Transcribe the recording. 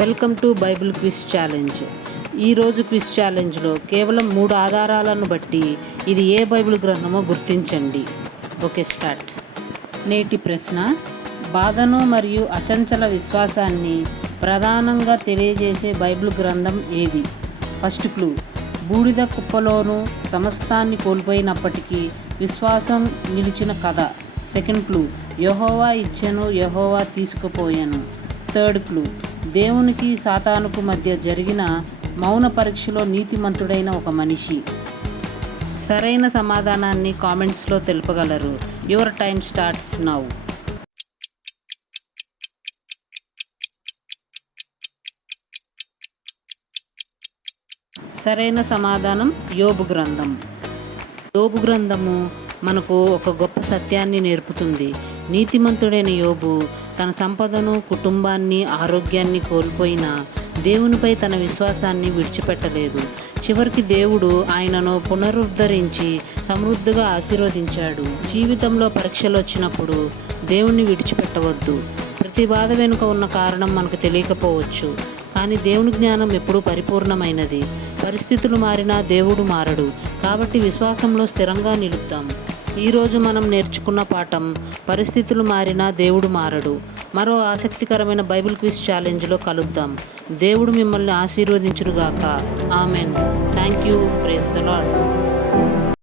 Welcome to Bible quiz challenge. ఈరోజు quiz ఛాలెంజ్లో కేవలం 3 ఆధారాలను బట్టి ఇది ఏ బైబిల్ గ్రంథమో గుర్తించండి. Okay, start. నేటి ప్రశ్న: బాధను మరియు అచంచల విశ్వాసాన్ని ప్రధానంగా తెలియజేసే బైబిల్ గ్రంథం ఏది? ఫస్ట్ క్లూ: బూడిద కుప్పలోనూ సమస్తాన్ని కోల్పోయినప్పటికీ విశ్వాసం నిలిచిన కథ. సెకండ్ క్లూ: యెహోవా ఇచ్చెను, యెహోవా తీసుకుపోయెను. థర్డ్ క్లూ: దేవునికి సాతానుకు మధ్య జరిగిన మౌన పరీక్షలో నీతిమంతుడైన ఒక మనిషి. సరైన సమాధానాన్ని కామెంట్స్లో తెలుపగలరు. Your time starts now. సరైన సమాధానం యోబు గ్రంథం. యోబు గ్రంథము మనకు ఒక గొప్ప సత్యాన్ని నేర్పుతుంది. నీతిమంతుడైన యోబు తన సంపదను, కుటుంబాన్ని, ఆరోగ్యాన్ని కోల్పోయినా దేవునిపై తన విశ్వాసాన్ని విడిచిపెట్టలేదు. చివరికి దేవుడు ఆయనను పునరుద్ధరించి సమృద్ధిగా ఆశీర్వదించాడు. జీవితంలో పరీక్షలు వచ్చినప్పుడు దేవుణ్ణి విడిచిపెట్టవద్దు. ప్రతి బాధ వెనుక ఉన్న కారణం మనకు తెలియకపోవచ్చు, కానీ దేవుని జ్ఞానం ఎప్పుడూ పరిపూర్ణమైనది. పరిస్థితులు మారినా దేవుడు మారడు. కాబట్టి విశ్వాసంలో స్థిరంగా నిలుద్దాం. ఈరోజు మనం నేర్చుకున్న పాఠం: పరిస్థితులు మారినా దేవుడు మారడు. మరో ఆసక్తికరమైన బైబిల్ క్విజ్ ఛాలెంజ్లో కలుద్దాం. దేవుడు మిమ్మల్ని ఆశీర్వదించునుగాక. Amen. Thank you. Praise the lord.